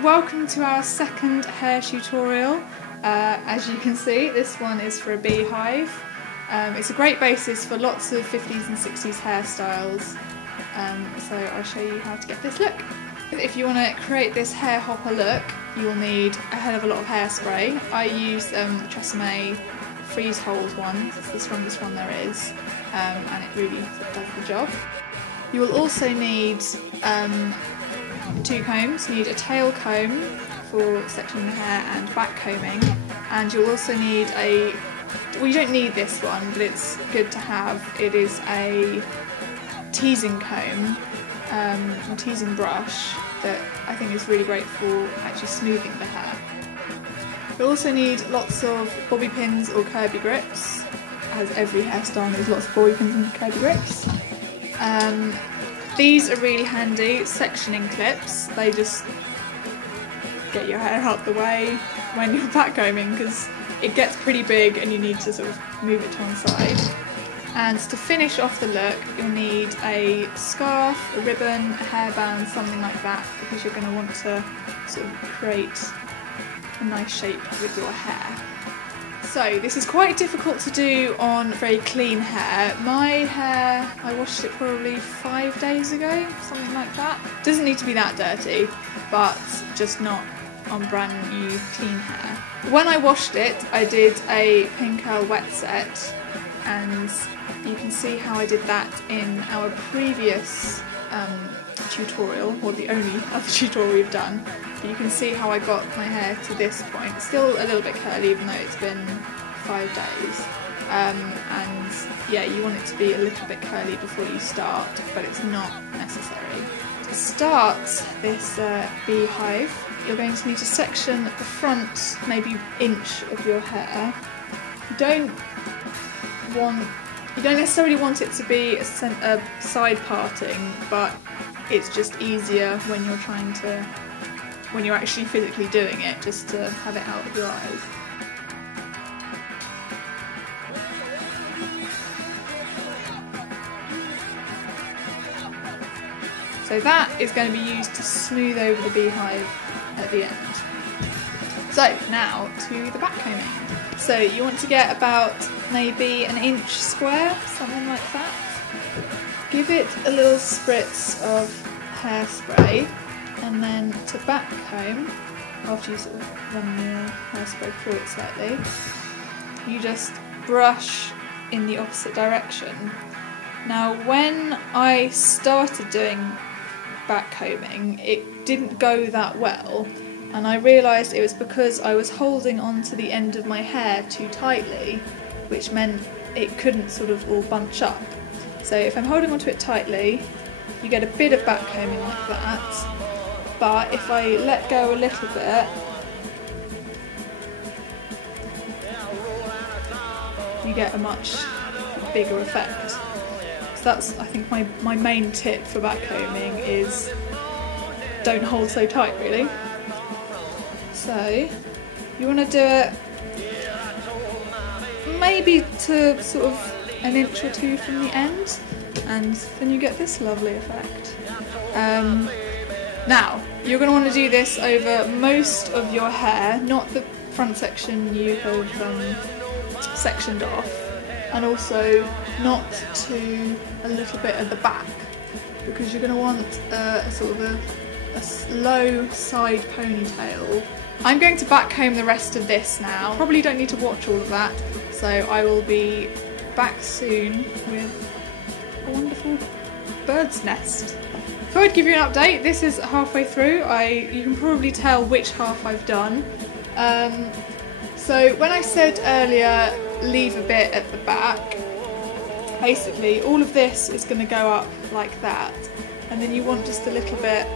and welcome to our second hair tutorial. As you can see, this one is for a beehive. It's a great basis for lots of 50s and 60s hairstyles, so I'll show you how to get this look. If you want to create this hair hopper look, you will need a hell of a lot of hairspray. I use the Tresemme freeze hold one, it's the strongest one there is, and it really does the job. You will also need two combs. You need a tail comb for sectioning the hair and backcombing, and you'll also need a, well, you don't need this one, but it's good to have. It is a teasing comb, a teasing brush that I think is really great for actually smoothing the hair. You'll also need lots of bobby pins or kirby grips, as every hairstyle needs lots of bobby pins and kirby grips. These are really handy sectioning clips. They just get your hair out the way when you're backcombing because it gets pretty big and you need to sort of move it to one side. And to finish off the look, you'll need a scarf, a ribbon, a hairband, something like that, because you're going to want to sort of create a nice shape with your hair. So this is quite difficult to do on very clean hair. My hair, I washed it probably 5 days ago, something like that. Doesn't need to be that dirty, but just not on brand new clean hair. When I washed it, I did a pin curl wet set, and you can see how I did that in our previous tutorial, or the only other tutorial we've done. But you can see how I got my hair to this point. Still a little bit curly even though it's been 5 days. And yeah, you want it to be a little bit curly before you start, but it's not necessary. To start this beehive, you're going to need to section the front maybe inch of your hair. You don't necessarily want it to be a side parting, but it's just easier when you're when you're actually physically doing it, just to have it out of your eyes. So that is going to be used to smooth over the beehive at the end. So now to the backcombing. So you want to get about maybe an inch square, something like that. Give it a little spritz of hairspray, and then to backcomb, after you sort of run your hairspray through it slightly, you just brush in the opposite direction. Now when I started doing backcombing, it didn't go that well, and I realised it was because I was holding onto the end of my hair too tightly, which meant it couldn't sort of all bunch up. So if I'm holding onto it tightly, you get a bit of backcombing like that, but if I let go a little bit, you get a much bigger effect. So that's, I think, my main tip for backcombing is don't hold so tight, really. So you want to do it maybe to sort of an inch or two from the end, and then you get this lovely effect. Now, you're going to want to do this over most of your hair, not the front section you have sectioned off, and also not to a little bit at the back, because you're going to want a sort of a low side ponytail. I'm going to backcomb the rest of this now. Probably don't need to watch all of that, so I will be back soon with a wonderful bird's nest. Thought I'd give you an update. This is halfway through. You can probably tell which half I've done. So when I said earlier leave a bit at the back, basically all of this is going to go up like that, and then you want just a little bit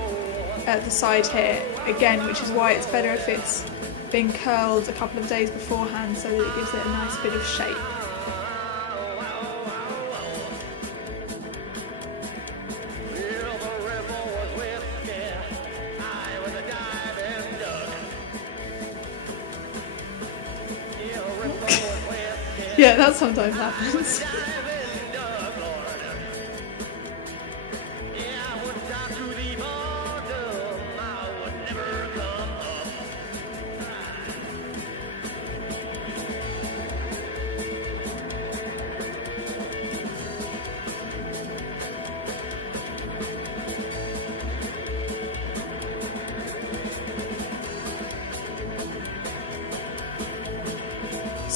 at the side here again, which is why it's better if it's been curled a couple of days beforehand, so that it gives it a nice bit of shape. Yeah, that sometimes happens.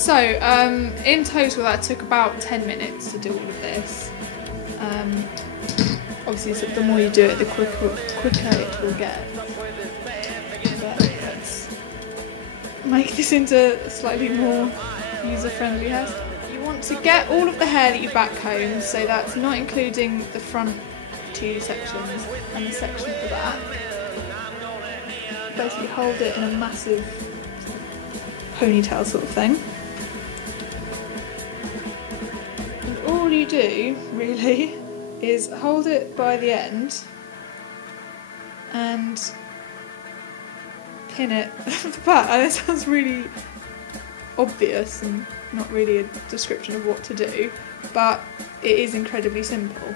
So, in total that took about 10 minutes to do all of this. Obviously, so the more you do it, the quicker it will get. But let's make this into a slightly more user-friendly hairstyle. You want to get all of the hair that you backcomb, so that's not including the front 2 sections and the section at the back. Basically hold it in a massive ponytail sort of thing. And all you do, really, is hold it by the end and pin it at the back. And it sounds really obvious and not really a description of what to do, but it is incredibly simple.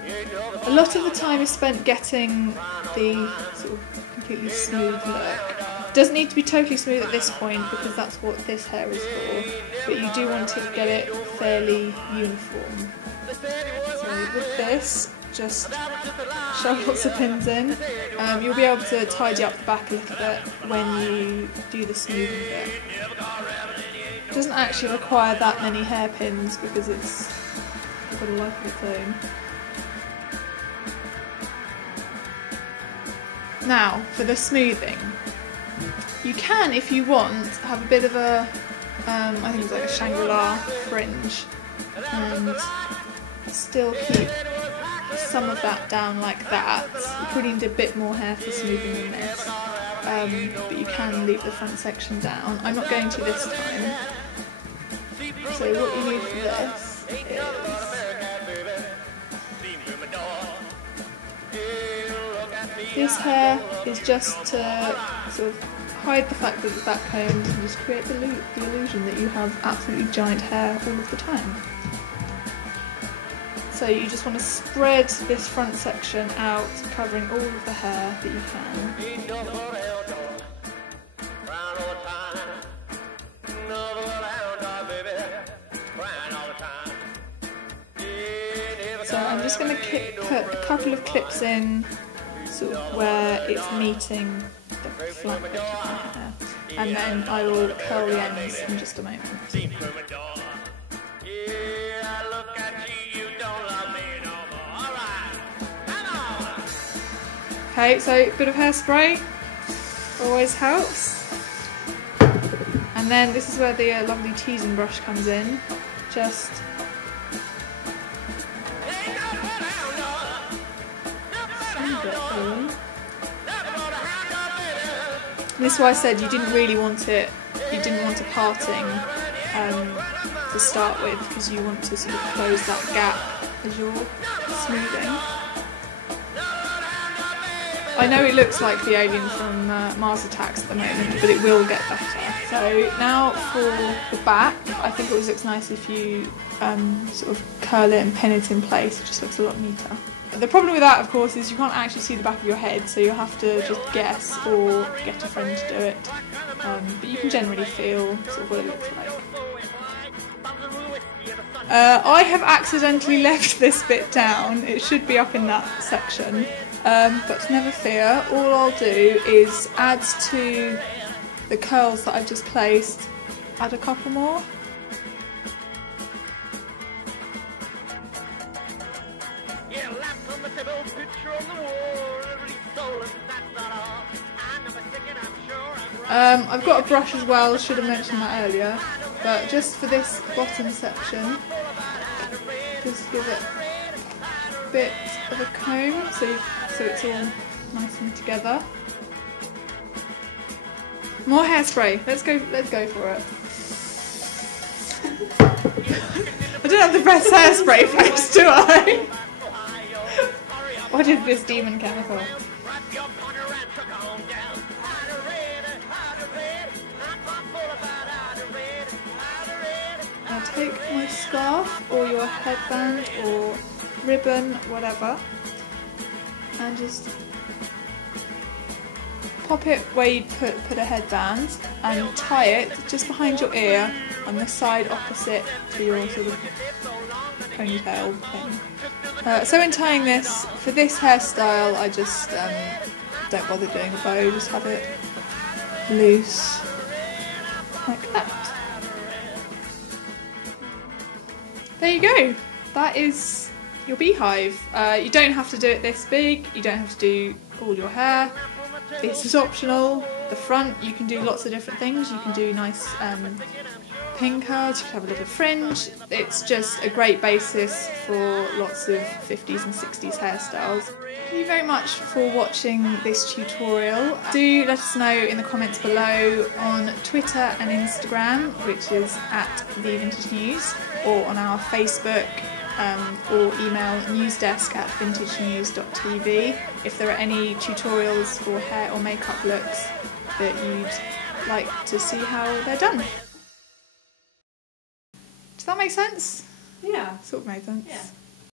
A lot of the time is spent getting the sort of completely smooth look. It doesn't need to be totally smooth at this point because that's what this hair is for, but you do want to get it fairly uniform. So with this, just shove lots of pins in. You'll be able to tidy up the back a little bit when you do the smoothing bit. It doesn't actually require that many hairpins because it's got a life of its own. Now, for the smoothing. You can, if you want, have a bit of a, I think it's like a Shangri-La fringe, and still keep some of that down like that. You probably need a bit more hair for smoothing than this, but you can leave the front section down. I'm not going to this time. So what you need for this is, this hair is just to sort of hide the fact that it's backcombed and just create the illusion that you have absolutely giant hair all of the time. So you just want to spread this front section out, covering all of the hair that you can. So I'm just going to put a couple of clips in sort of where it's meeting the flat bit of my hair, and then I will curl the ends in just a moment. Okay, so a bit of hairspray always helps, and then this is where the lovely teasing brush comes in. Just this is why I said you didn't really want it, you didn't want a parting to start with, because you want to sort of close that gap as you're smoothing. I know it looks like the alien from Mars Attacks at the moment, but it will get better. So now for the back, I think it always looks nice if you sort of curl it and pin it in place. It just looks a lot neater. The problem with that, of course, is you can't actually see the back of your head, so you'll have to just guess or get a friend to do it. But you can generally feel sort of what it looks like. I have accidentally left this bit down. It should be up in that section. But never fear, all I'll do is add to the curls that I've just placed, add a couple more. I've got a brush as well, should have mentioned that earlier, but just for this bottom section, just give it a bit of a comb so it's all nice and together. More hairspray. Let's go for it. I don't have the best hairspray face, do I? What is this demon chemical? I'll take my scarf or your headband or ribbon, whatever, and just pop it where you'd put a headband and tie it just behind your ear on the side opposite to your sort of ponytail thing. So in tying this, for this hairstyle, I just don't bother doing a bow, just have it loose like that. there you go. That is your beehive. You don't have to do it this big, you don't have to do all your hair. This is optional. The front, you can do lots of different things. You can do nice pin curls, you can have a little fringe. It's just a great basis for lots of 50s and 60s hairstyles. Thank you very much for watching this tutorial. Do let us know in the comments below on Twitter and Instagram, which is @TheVintageNews, or on our Facebook, or email newsdesk@vintagenews.tv if there are any tutorials for hair or makeup looks that you'd like to see how they're done. Does that make sense? Yeah. Sort of made sense. Yeah.